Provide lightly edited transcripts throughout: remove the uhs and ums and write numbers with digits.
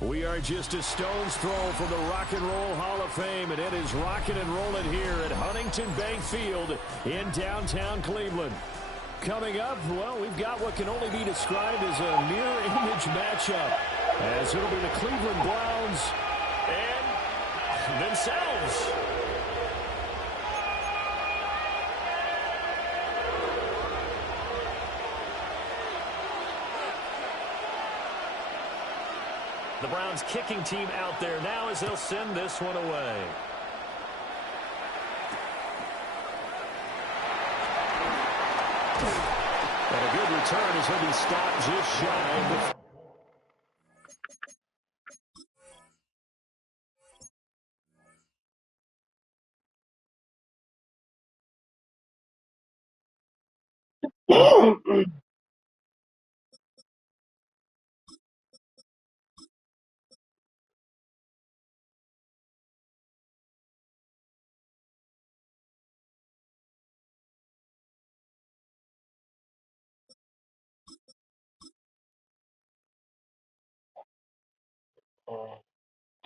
We are just a stone's throw from the Rock and Roll Hall of Fame, and it is rocking and rolling here at Huntington Bank Field in downtown Cleveland. Coming up, well, we've got what can only be described as a mirror image matchup, as it'll be the Cleveland Browns and themselves. The Browns kicking team out there now as they'll send this one away. And a good return as he'll be stopped just shy of the...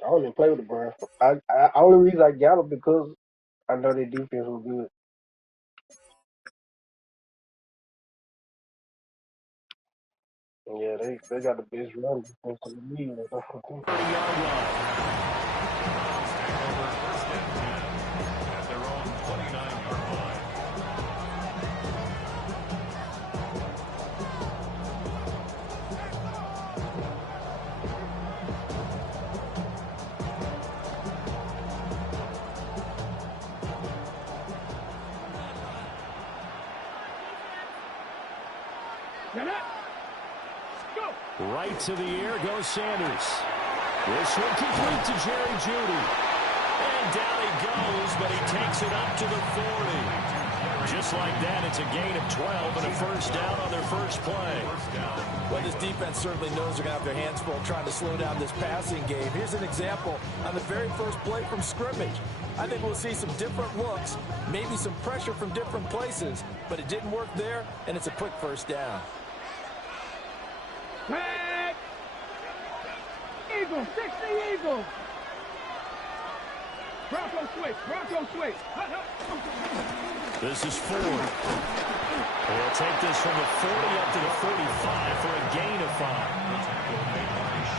I don't even play with the Browns. Only reason I got them because I know their defense was good. Yeah, they got the best run defense in the league. 30-yard line. Right to the air goes Sanders. This one complete to Jerry Jeudy. And down he goes, but he takes it up to the 40. Just like that, it's a gain of 12 and a first down on their first play. Well, this defense certainly knows they're going to have their hands full trying to slow down this passing game. Here's an example on the very first play from scrimmage. I think we'll see some different looks, maybe some pressure from different places, but it didn't work there, and it's a quick first down. Tag! Eagle, 60 Eagle! Bronco switch, Bronco switch. This is Ford. They'll take this from the 40 up to the 45 for a gain of 5.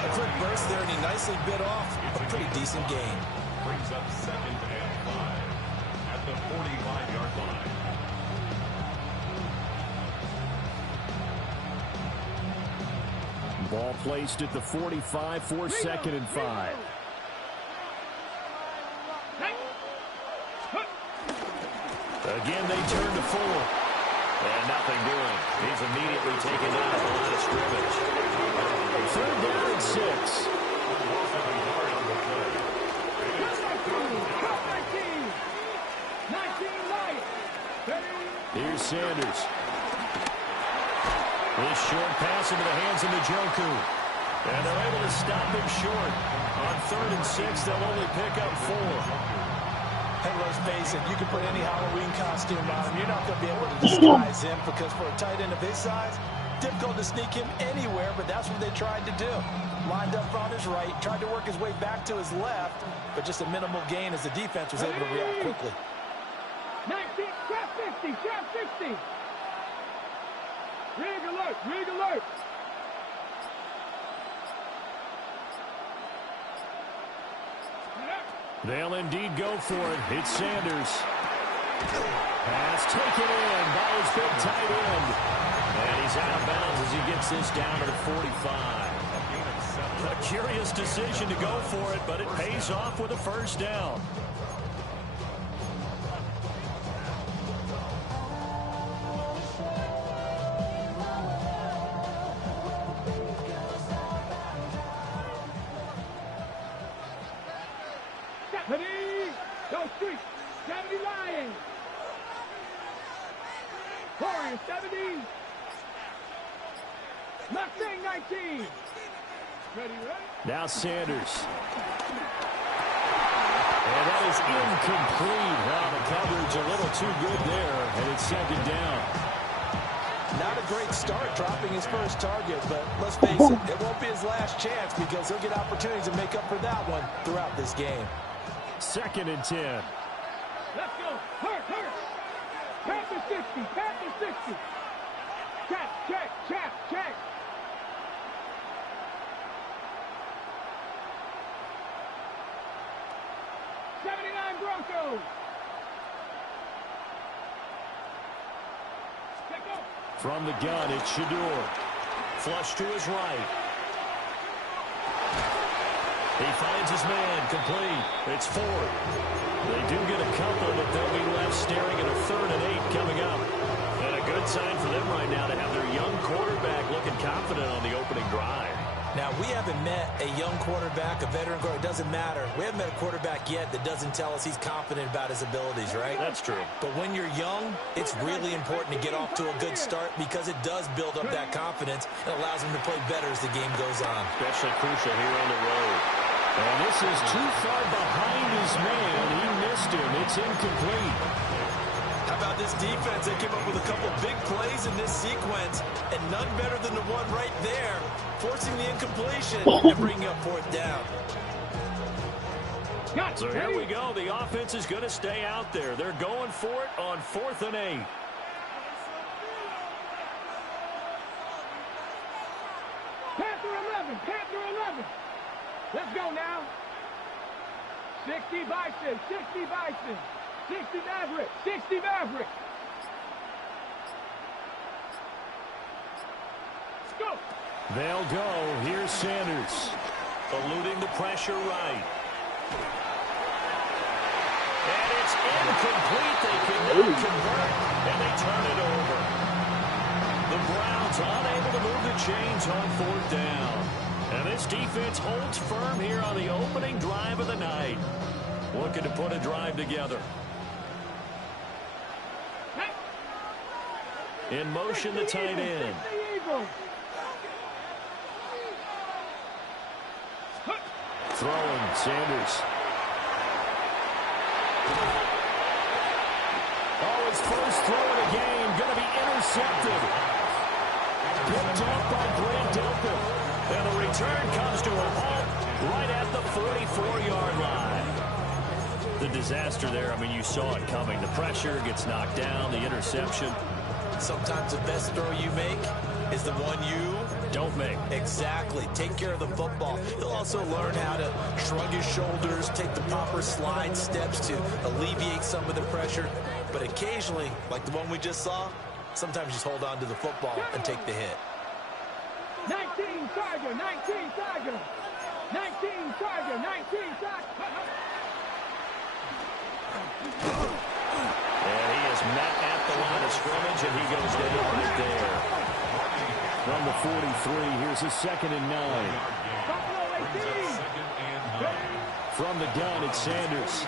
A quick burst there, and he nicely bit off a pretty decent gain. Brings up 2nd and 5 at the 45-yard line. Ball placed at the 45 for 2nd and 5. Again, they turn to Ford. And nothing doing. He's immediately taken down at the line of scrimmage. 3rd down and 6. Here's Sanders. This short pass into the hands of Njoku. And they're able to stop him short. On 3rd and 6, they'll only pick up 4. Hey, let's face it, you can put any Halloween costume on him. You're not going to be able to disguise him because for a tight end of his size, difficult to sneak him anywhere, but that's what they tried to do. Lined up on his right, tried to work his way back to his left, but just a minimal gain as the defense was able to react quickly. 19, trap 50, trap 50. Rig alert, rig alert. They'll indeed go for it. It's Sanders. Pass taken in by his big tight end. And he's out of bounds as he gets this down to the 45. A curious decision to go for it, but it pays off with a first down. Go street, 70 Lions. Warriors, 70. Mustang, 19. Ready, right? Now Sanders. And that is incomplete. Well, the coverage a little too good there, and it's 2nd down. Not a great start dropping his first target, but let's face it, it won't be his last chance because he'll get opportunities to make up for that one throughout this game. 2nd and 10. Let's go. Hurt. Panther 60. Panther 60. Check. 79 Broncos. Let's go. From the gun, it's Shedeur. Flush to his right. He finds his man, complete. It's 4. They do get a couple, but they'll be left staring at a 3rd and 8 coming up. And a good sign for them right now to have their young quarterback looking confident on the opening drive. Now, we haven't met a young quarterback, a veteran quarterback. It doesn't matter. We haven't met a quarterback yet that doesn't tell us he's confident about his abilities, right? That's true. But when you're young, it's really important to get off to a good start because it does build up that confidence and allows him to play better as the game goes on. Especially crucial here on the road. And this is too far behind his man. He missed him. It's incomplete. How about this defense? They came up with a couple big plays in this sequence, and none better than the one right there, forcing the incompletion and bringing up 4th down. So here we go. The offense is going to stay out there. They're going for it on 4th and 8. Panther 11. Let's go now. 60 Bison. 60 Maverick. Let's go. They'll go. Here's Sanders. Eluding the pressure right. And it's incomplete. They cannot convert, and they turn it over. The Browns unable to move the chains on 4th down. And this defense holds firm here on the opening drive of the night. Looking to put a drive together. In motion, the tight end. Throwing, Sanders. Oh, his first throw of the game going to be intercepted. Picked up by Grant Delpit. And the return comes to a halt right at the 44-yard line. The disaster there, I mean, you saw it coming. The pressure gets knocked down, the interception. Sometimes the best throw you make is the one you don't make. Exactly. Take care of the football. He'll also learn how to shrug his shoulders, take the proper slide steps to alleviate some of the pressure. But occasionally, like the one we just saw, sometimes just hold on to the football and take the hit. 19 Tiger. And he is met at the line of scrimmage, and he goes down right there. From the 43, here's his 2nd and 9. From the gun, it's Sanders.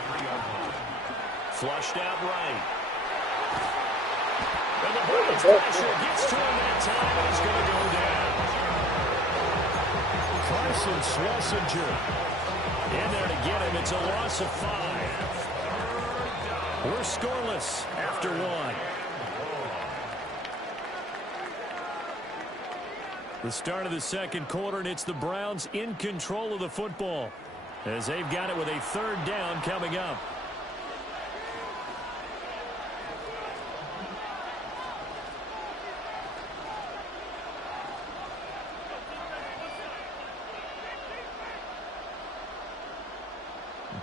Flushed out right. And the Browns pressure gets to him that time, and he's going to go down. Carson Schlesinger in there to get him. It's a loss of 5. We're scoreless after 1. The start of the 2nd quarter, and it's the Browns in control of the football as they've got it with a 3rd down coming up.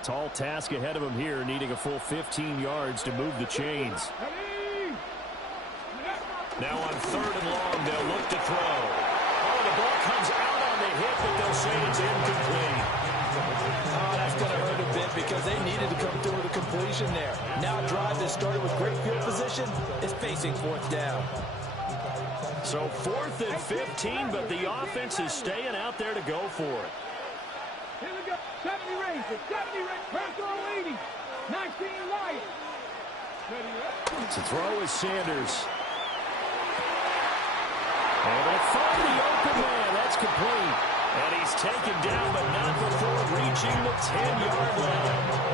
Tall task ahead of him here, needing a full 15 yards to move the chains. Now on 3rd and long, they'll look to throw. Oh, the ball comes out on the hit, but they'll say it's incomplete. Oh, that's going to hurt a bit because they needed to come through with a completion there. Now a drive that started with great field position is facing 4th down. So 4th and 15, but the offense is staying out there to go for it. Here we go. 70 Rangers. Bronco 80. 19 Lions. To throw is Sanders. Able to find the open man. That's complete. And he's taken down, but not before reaching the 10-yard line.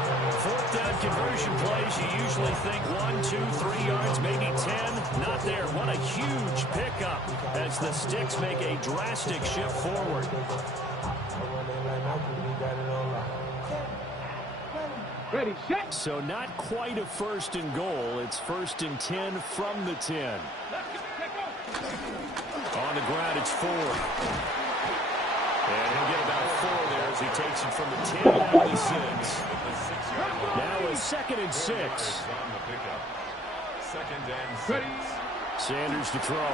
Fourth down conversion plays, you usually think 1, 2, 3 yards, maybe 10. Not there. What a huge pickup as the Sticks make a drastic shift forward. Ready, set. So not quite a first and goal. It's 1st and 10 from the 10. On the ground, it's 4. And he'll get about 4 there as he takes it from the 10 down to the 6. Now a 2nd and 6. Second and 6. Sanders to throw.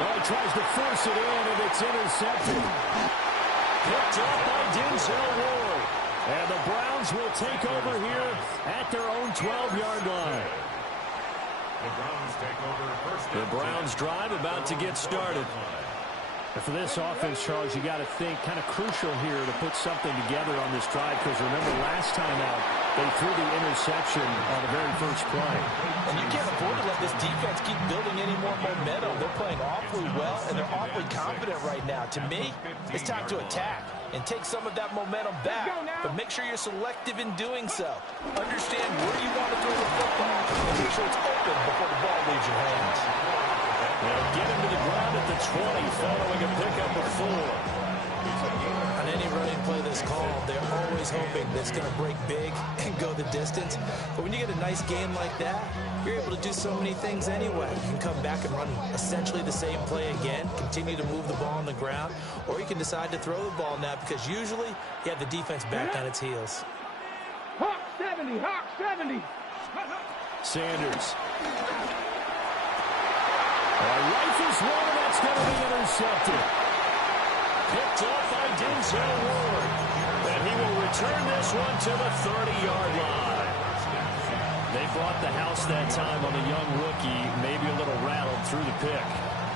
Oh, he tries to force it in, and it's intercepted. Picked up by Denzel Ward. And the Browns will take over here at their own 12-yard line. The Browns take over first. The Browns drive about to get started. And for this offense, Charles, you got to think kind of crucial here to put something together on this drive, because remember last time out, they threw the interception on the very first play. And you can't afford to let this defense keep building any more momentum. They're playing awfully well, and they're awfully confident right now. To me, it's time to attack and take some of that momentum back, but make sure you're selective in doing so. Understand where you want to throw the football, and make sure it's open before the ball leaves your hands. They'll get him to the ground at the 20 following a pickup of 4. On any running play that's called, they're always hoping that it's going to break big and go the distance. But when you get a nice game like that, you're able to do so many things anyway. You can come back and run essentially the same play again, continue to move the ball on the ground, or you can decide to throw the ball now, because usually you have the defense back on its heels. Hawk 70, Hawk 70. Sanders. Rifles one, and that's going to be intercepted. Picked up by Denzel Ward. And he will return this one to the 30-yard line. They brought the house that time on the young rookie, maybe a little rattled through the pick.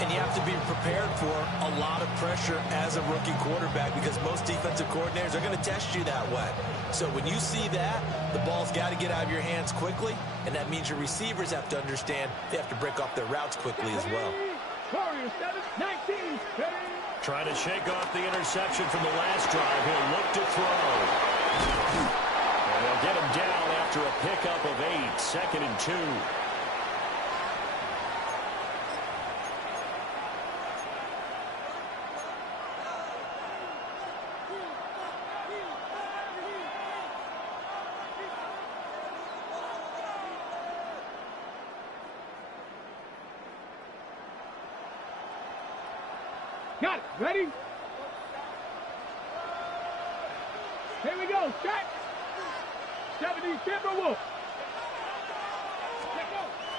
And you have to be prepared for a lot of pressure as a rookie quarterback, because most defensive coordinators are going to test you that way. So when you see that, the ball's got to get out of your hands quickly, and that means your receivers have to understand they have to break off their routes quickly as well. Warriors 7, 19. Ready. Trying to shake off the interception from the last drive. He'll look to throw. And they'll get him down after a pickup of 8, 2nd and 2. Got it. Ready? Here we go. Set. 70 Timberwolves.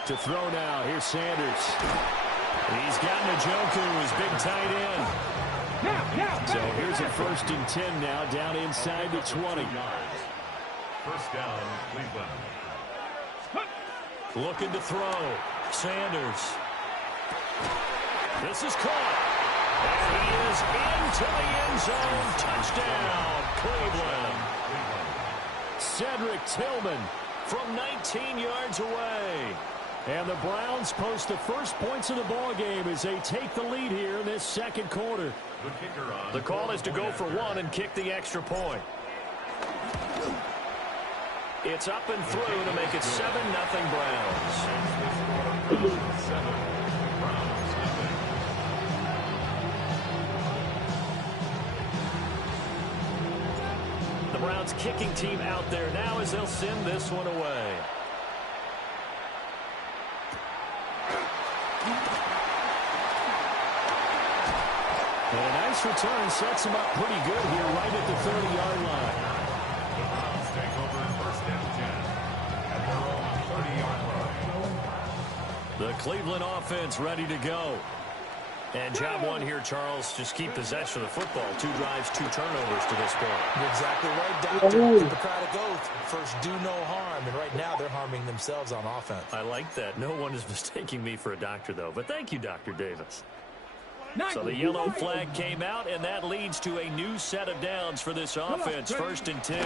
To throw now. Here's Sanders. He's got Njoku, his big tight end. Now. So here's a 1st and 10 now, down inside the 20. First down, Cleveland. Looking to throw. Sanders. This is caught. And he is into the end zone. Touchdown, Cleveland. Cedric Tillman from 19 yards away. And the Browns post the first points of the ball game as they take the lead here in this second quarter. The call is to go for 1 and kick the extra point. It's up and through to make it 7-0 Browns. 7 Browns. The Browns kicking team out there now as they'll send this one away. And a nice return sets him up pretty good here right at the 30-yard line. The Browns take over 1st and 10 at their own 30-yard line. The Cleveland offense ready to go. And job 1 here, Charles, just keep possession of the football. 2 drives, 2 turnovers to this point. You're exactly right, Doctor. Hippocratic oath. First, do no harm. And right now, they're harming themselves on offense. I like that. No one is mistaking me for a doctor, though. But thank you, Dr. Davis. So the yellow flag came out, and that leads to a new set of downs for this offense. 1st and 10.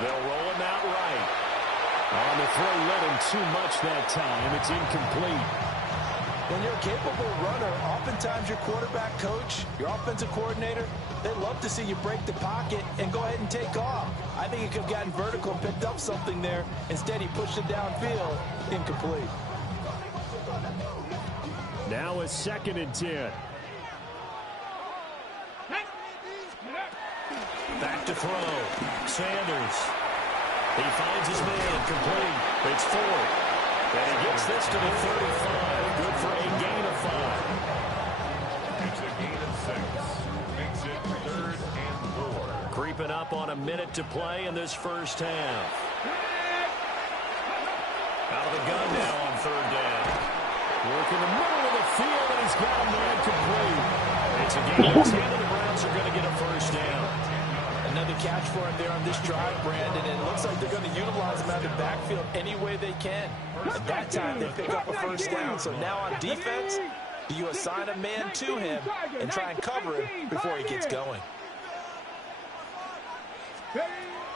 They'll roll him out right. On the throw, let him too much that time. It's incomplete. When you're a capable runner, oftentimes your quarterback coach, your offensive coordinator, they love to see you break the pocket and go ahead and take off. I think he could have gotten vertical and picked up something there. Instead, he pushed it downfield, incomplete. Now a 2nd and 10. Back to throw. Sanders. He finds his man, complete. It's 4. And he gets this to the 35. Good for a gain of 5. It's a gain of 6. Makes it 3rd and 4. Creeping up on a minute to play in this first half. Out of the gun now on 3rd down. Work in the middle of the field, and he's got a man complete. It's a gain of 10, and the Browns are going to get a first down. Another catch for him there on this drive, Brandon, and it looks like they're going to utilize him out of the backfield any way they can. At that time, they pick up a first down. So now on defense, you assign a man to him and try and cover him before he gets going.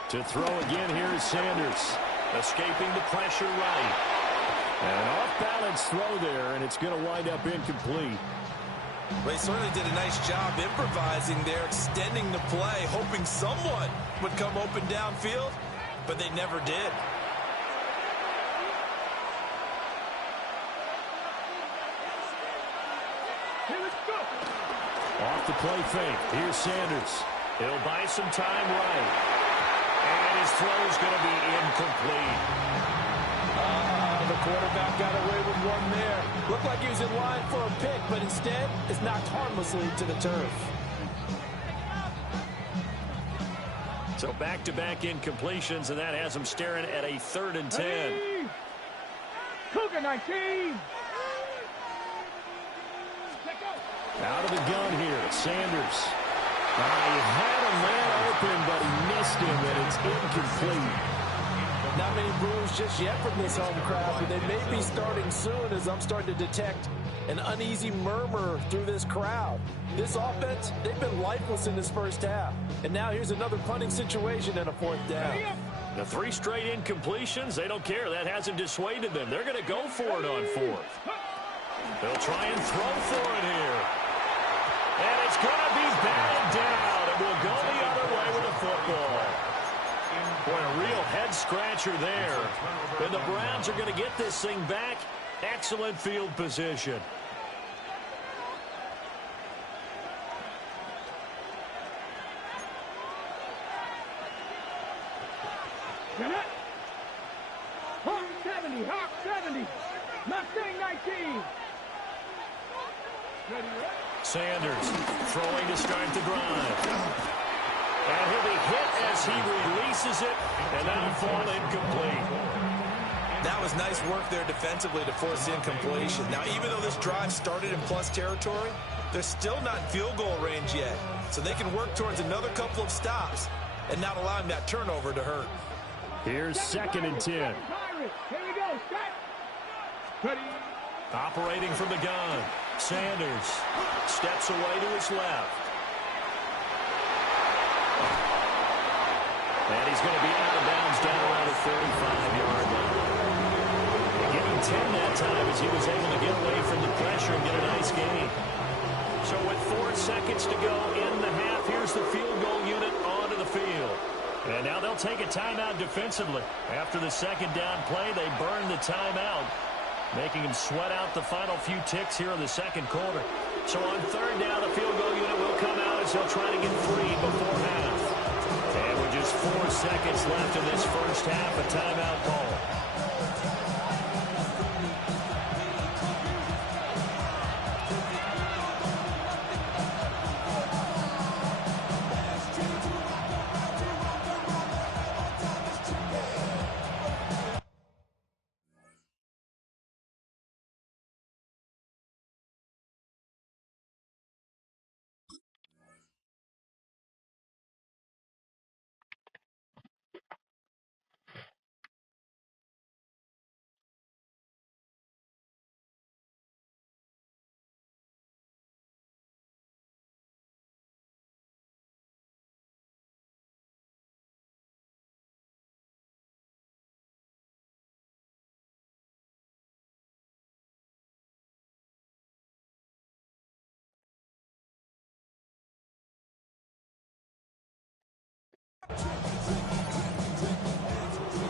To throw again, here's Sanders. Escaping the pressure right. An off-balance throw there, and it's going to wind up incomplete. Well, he certainly did a nice job improvising there, extending the play, hoping someone would come open downfield, but they never did. Off the play fake. Here's Sanders. He'll buy some time right. And his throw's going to be incomplete. The quarterback got away with one there. Looked like he was in line for a pick, but instead, it's knocked harmlessly to the turf. So back-to-back incompletions, and that has him staring at a 3rd and 10. Cougar 19. Out of the gun here, Sanders. He had a man open, but he missed him, and it's incomplete. Not many boos just yet from this home crowd, but they may be starting soon as I'm starting to detect an uneasy murmur through this crowd. This offense, they've been lifeless in this first half. And now here's another punting situation and a 4th down. The 3 straight incompletions, they don't care. That hasn't dissuaded them. They're going to go for it on 4th. They'll try and throw for it here. And it's going to be batted down. It will go the other way with the football. Boy, a real head-scratcher there. And the Browns are going to get this thing back. Excellent field position. Hawk 70, Hawk 70. Mustang 19. Sanders throwing to start the drive. And he'll be hit as he releases it, and that'll fall incomplete. That was nice work there defensively to force incompletion. Now, even though this drive started in plus territory, they're still not in field goal range yet. So they can work towards another couple of stops and not allowing that turnover to hurt. Here's 2nd and 10. Here we go. Ready. Operating from the gun. Sanders steps away to his left. And he's going to be out of bounds down around the 35-yard line. They give him 10 that time as he was able to get away from the pressure and get a nice gain. So with 4 seconds to go in the half, here's the field goal unit onto the field. And now they'll take a timeout defensively. After the 2nd down play, they burn the timeout, making him sweat out the final few ticks here in the 2nd quarter. So on 3rd down, the field goal unit will come out as they'll try to get 3 before half. And with just 4 seconds left in this first half, a timeout call.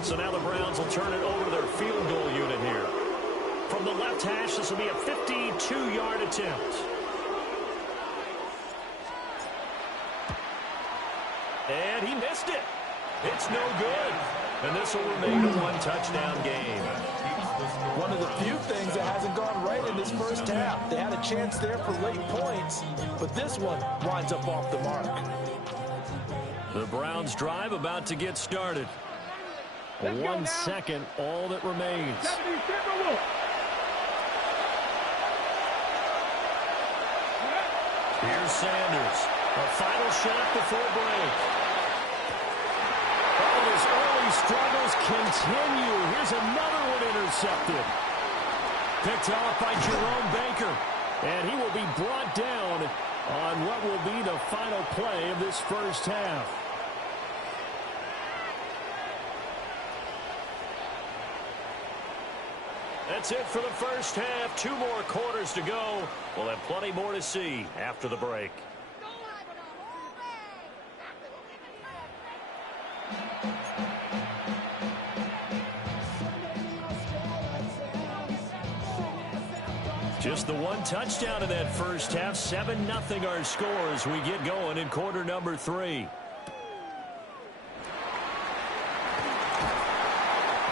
So now the Browns will turn it over to their field goal unit here. From the left hash, this will be a 52-yard attempt. And he missed it. It's no good. And this will remain a one-touchdown game. One of the few things that hasn't gone right in this first half. They had a chance there for late points, but this one winds up off the mark. The Browns drive about to get started. 1 second, all that remains. Here's Sanders. A final shot before break. Oh, his early struggles continue. Here's another one intercepted. Picked off by Jerome Baker. And he will be brought down on what will be the final play of this first half. That's it for the first half. 2 more quarters to go. We'll have plenty more to see after the break. Just the one touchdown in that first half. 7-0 our score as we get going in quarter number 3.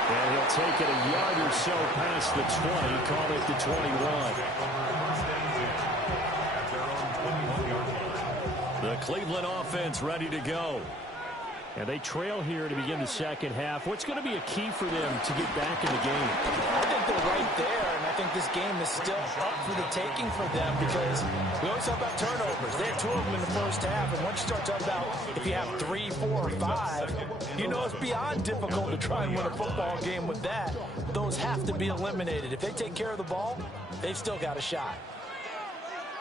And he'll take it a yard or so past the 20, call it the 21. The Cleveland offense ready to go. And they trail here to begin the second half. What's going to be a key for them to get back in the game? I think they're right there, and I think this game is still up for the taking for them because we always talk about turnovers. They had 2 of them in the first half, and once you start talking about if you have 3, 4, or 5, you know it's beyond difficult to try and win a football game with that. Those have to be eliminated. If they take care of the ball, they've still got a shot.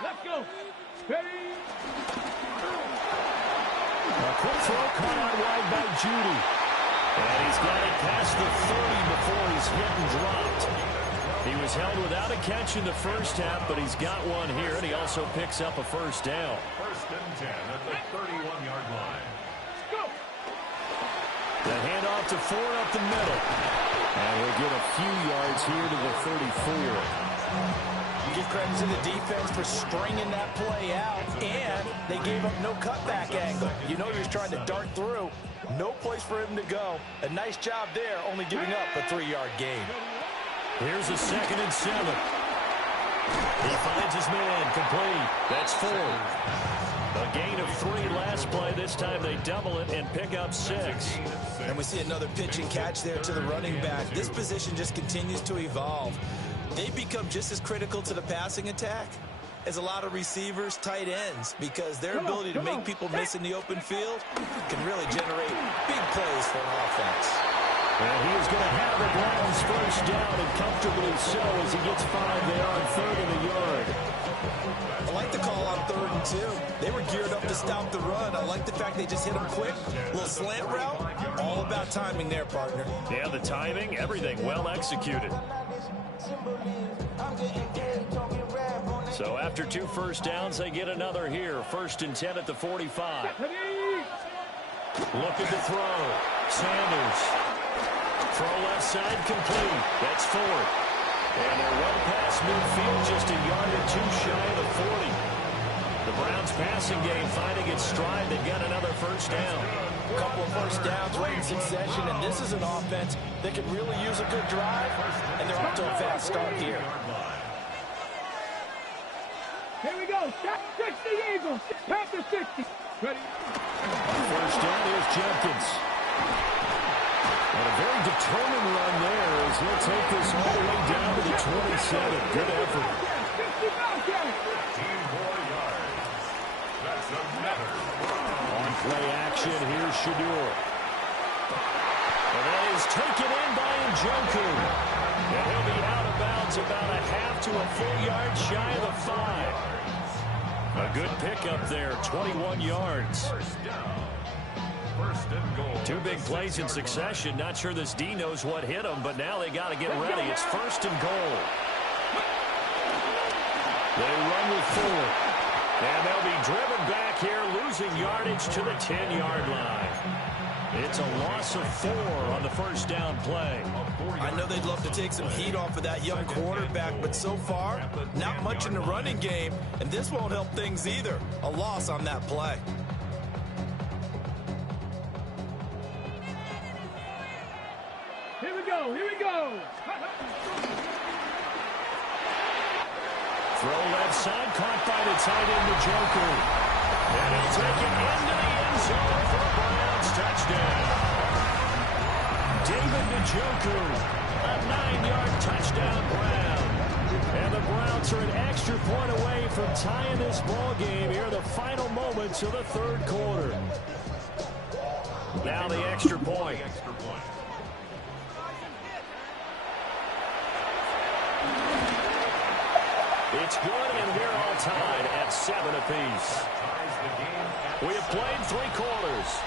Let's go. Ready? A quick throw caught out wide by Judy. And he's got it past the 30 before he's hit and dropped. He was held without a catch in the first half, but he's got one here, and he also picks up a first down. 1st and 10 at the 31-yard line. Go. The handoff to Ford up the middle. And he'll get a few yards here to the 34. Give credit to the defense for stringing that play out, and they gave up no cutback angle. You know he was trying to dart through. No place for him to go. A nice job there, only giving up a 3-yard gain. Here's a 2nd and 7. He finds his man complete. That's 4. A gain of 3 last play. This time they double it and pick up 6. And we see another pitch and catch there to the running back. This position just continues to evolve. They become just as critical to the passing attack as a lot of receivers, tight ends, because their ability to make people miss in the open field can really generate big plays for an offense. And he is going to have the Browns first down, and comfortably so as he gets 5 there on 3rd and a yard. I like the call on 3rd and 2. They were geared up to stop the run. I like the fact they just hit them quick. A little slant route. All about timing there, partner. Yeah, the timing, everything well executed. So after 2 first downs, they get another here. 1st and 10 at the 45. Looking to throw. Sanders. Throw left side complete. That's Ford. And they're well past midfield, just a yard or 2 shy of the 40. The Browns passing game finding its stride. They've got another first down. A couple of first downs right in succession, and this is an offense that could really use a good drive, and they're off to a fast start here. Here we go. 60 Eagles. Panther 60. Ready? First down is Jenkins. And a very determined run there as he'll take this all the way down to the 27. Good effort. 15 more yards. That's another. On play action, here's Shedeur. And that is taken in by Njoku. And he'll be out of bounds about a half to a full yard shy of the 5. A good pickup there, 21 yards. 1st and goal. 2 big plays in succession. Not sure this D knows what hit him, but now they got to get ready. It's 1st and goal. They run with Ford. And they'll be driven back here, losing yardage to the 10-yard line. It's a loss of 4 on the first down play. I know they'd love to take some heat off of that young quarterback, but so far, not much in the running game, and this won't help things either. A loss on that play. Here we go. Here we go. Throw left side, caught by the tight end, Njoku. And he'll take it into the end zone for the Browns touchdown. David Njoku, a 9-yard touchdown Brown. And the Browns are an extra point away from tying this ball game here, the final moments of the third quarter. Now the extra point. It's good, and we're all tied at 7 apiece. We have played 3 quarters.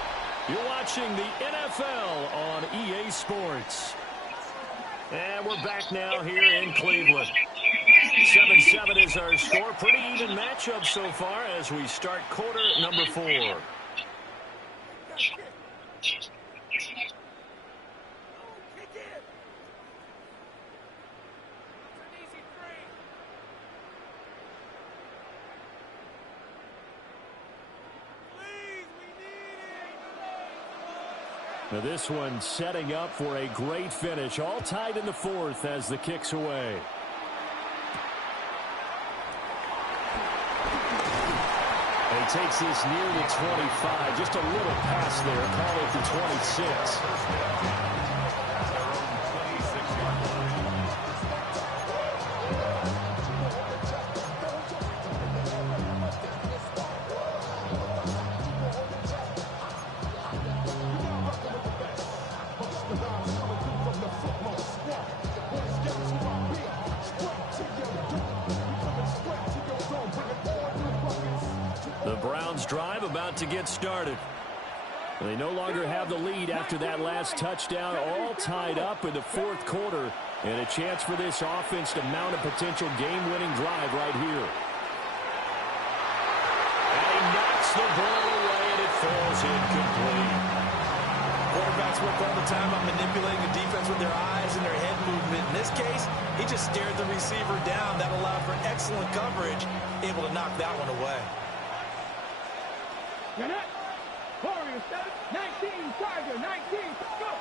You're watching the NFL on EA Sports. And we're back now here in Cleveland. 7-7 is our score. Pretty even matchup so far as we start quarter number 4. Now this one setting up for a great finish. All tied in the 4th as the kick's away. And he takes this near the 25. Just a little pass there. Call it the 26. Drive about to get started. They no longer have the lead after that last touchdown, all tied up in the 4th quarter, and a chance for this offense to mount a potential game-winning drive right here. And he knocks the ball away, and it falls incomplete. Quarterbacks work all the time on manipulating the defense with their eyes and their head movement. In this case, he just stared the receiver down. That allowed for excellent coverage, able to knock that one away. Warriors 19, Tiger 19, go!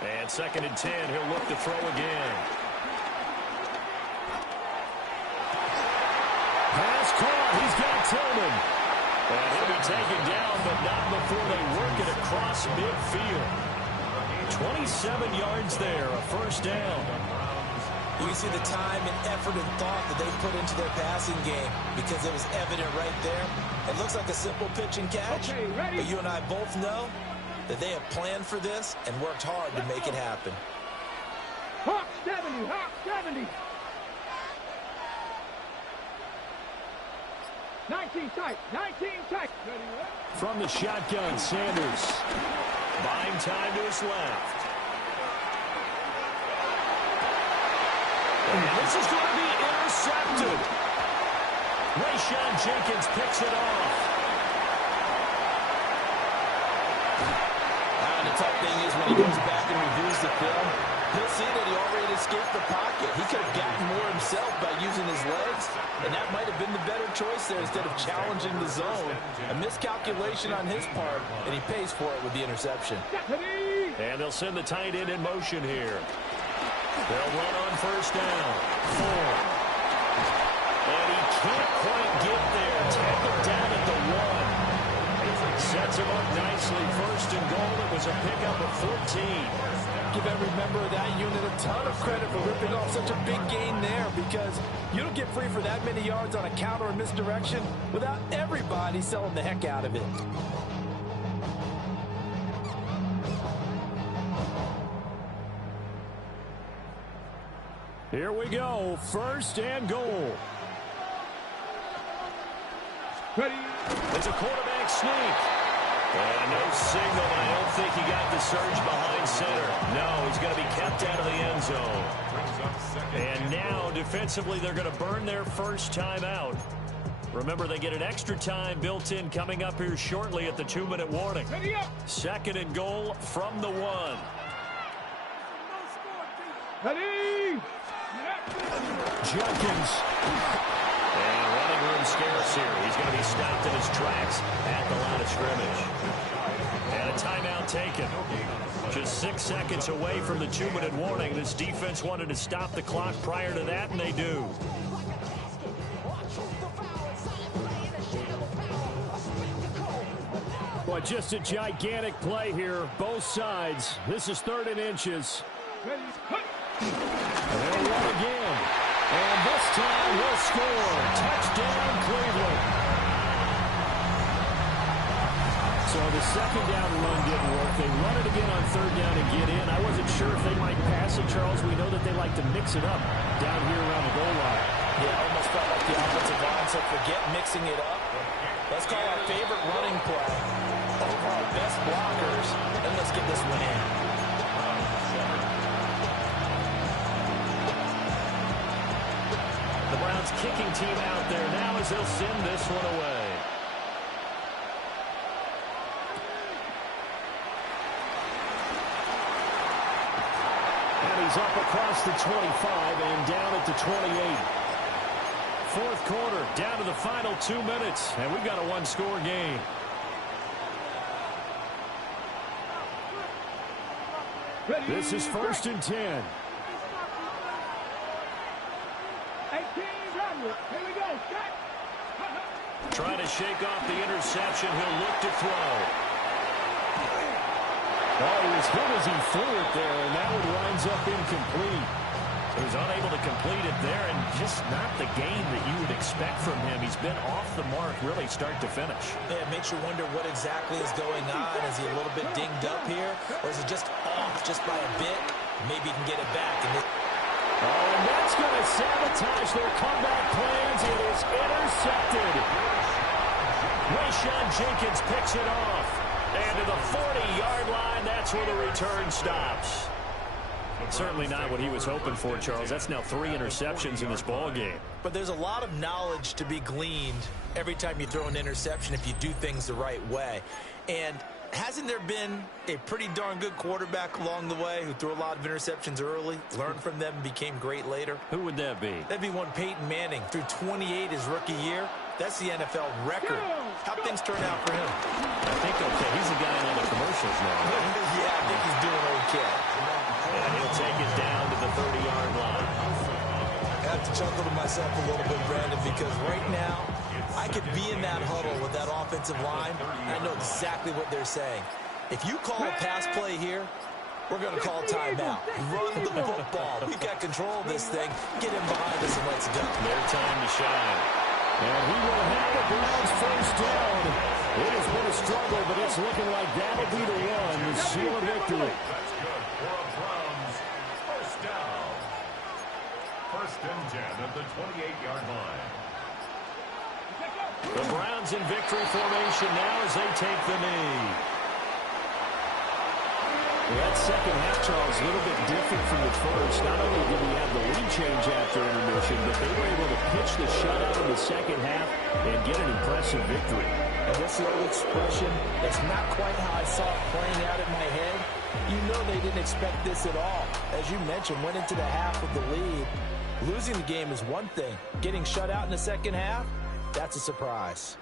And 2nd and 10, he'll look to throw again. Pass caught, he's got Tillman. And he'll be taken down, but not before they work it across midfield. 27 yards there, a first down. You can see the time and effort and thought that they put into their passing game because it was evident right there. It looks like a simple pitch and catch, but you and I both know that they have planned for this and worked hard to make it happen. Hawk 70, Hawk 70. 19 tight, 19 tight. From the shotgun, Sanders. Buying time to his left. And this is going to be intercepted. Rayshawn Jenkins picks it off. And the tough thing is when he goes back and reviews the film, he'll see that he already escaped the pocket. He could have gotten more himself by using his legs, and that might have been the better choice there instead of challenging the zone. A miscalculation on his part, and he pays for it with the interception. And they'll send the tight end in motion here. They'll run on first down. 4. And he can't quite get there. Tackled down at the 1. Sets him up nicely. First and goal. It was a pickup of 14. Give every member of that unit a ton of credit for ripping off such a big gain there because you don't get free for that many yards on a counter or misdirection without everybody selling the heck out of it. Here we go. First and goal. Ready. It's a quarterback sneak. And no signal. I don't think he got the surge behind center. No, he's going to be kept out of the end zone. And now, defensively, they're going to burn their first time out. Remember, they get an extra time built in coming up here shortly at the 2-minute warning. Second and goal from the 1. Ready? Jenkins. And running room scarce here. He's going to be stopped in his tracks at the line of scrimmage. And a timeout taken. Just 6 seconds away from the 2-minute warning. This defense wanted to stop the clock prior to that, and they do. Well, just a gigantic play here, both sides. This is 3rd and inches. And they'll run again. And this time he'll score. Touchdown, Cleveland. So the second down run didn't work. They run it again on 3rd down and get in. I wasn't sure if they might pass it, Charles. We know that they like to mix it up down here around the goal line. Yeah, almost felt like the offensive line said, forget mixing it up. Let's call our favorite running play over our best blockers, and let's get this one in. The Browns kicking team out there now as they'll send this one away. And he's up across the 25 and down at the 28. 4th quarter, down to the final 2 minutes, and we've got a 1-score game. This is 1st and 10. 18, here we go. Trying to shake off the interception. He'll look to throw. Oh, he was hit as he threw it there, and that one winds up incomplete. He was unable to complete it there, and just not the game that you would expect from him. He's been off the mark really start to finish. Yeah, it makes you wonder what exactly is going on. Is he a little bit dinged up here, or is he just off just by a bit? Maybe he can get it back. And that's going to sabotage their comeback plans. It is intercepted. Rayshawn Jenkins picks it off. And to the 40-yard line, that's where the return stops. Certainly not what he was hoping for, Charles. That's now 3 interceptions in this ball game. But there's a lot of knowledge to be gleaned every time you throw an interception if you do things the right way. And hasn't there been a pretty darn good quarterback along the way who threw a lot of interceptions early, learned from them, became great later? Who would that be? That'd be one Peyton Manning. Threw 28 his rookie year. That's the NFL record. How'd things turn out for him? I think okay. He's the guy in all the commercials now, right? Yeah, I think he's doing okay. And he'll take it down to the 30-yard line. I have to chuckle to myself a little bit, Brandon, because right now I could be in that huddle with that offensive line, and I know exactly what they're saying. If you call a pass play here, we're going to call a timeout. Run the football. We've got control of this thing. Get him behind us and let's go. Their time to shine. And he will have the Browns first down. It has been a struggle, but it's looking like that'll be the one to seal a victory. That's good for a Browns first down. 1st and 10 at the 28-yard line. The Browns in victory formation now as they take the knee. Well, that second half, Charles, a little bit different from the first. Not only did we have the lead change after intermission, but they were able to pitch the shutout in the second half and get an impressive victory. And this little expression, that's not quite how I saw it playing out in my head. You know they didn't expect this at all. As you mentioned, went into the half with the lead. Losing the game is one thing. Getting shut out in the second half, that's a surprise.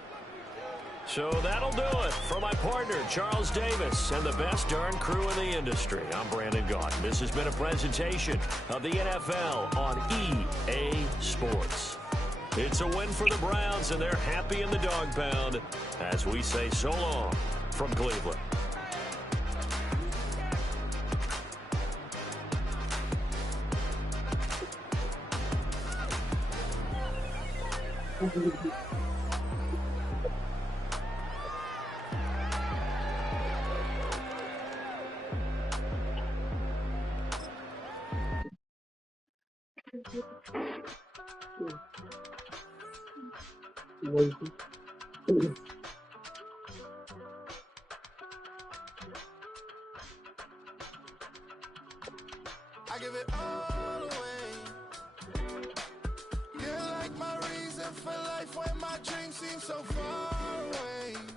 So that'll do it for my partner, Charles Davis, and the best darn crew in the industry. I'm Brandon Gaudin. This has been a presentation of the NFL on EA Sports. It's a win for the Browns, and they're happy in the dog pound as we say so long from Cleveland. I give it all away. You're like my reason. for life when my dreams seem so far away.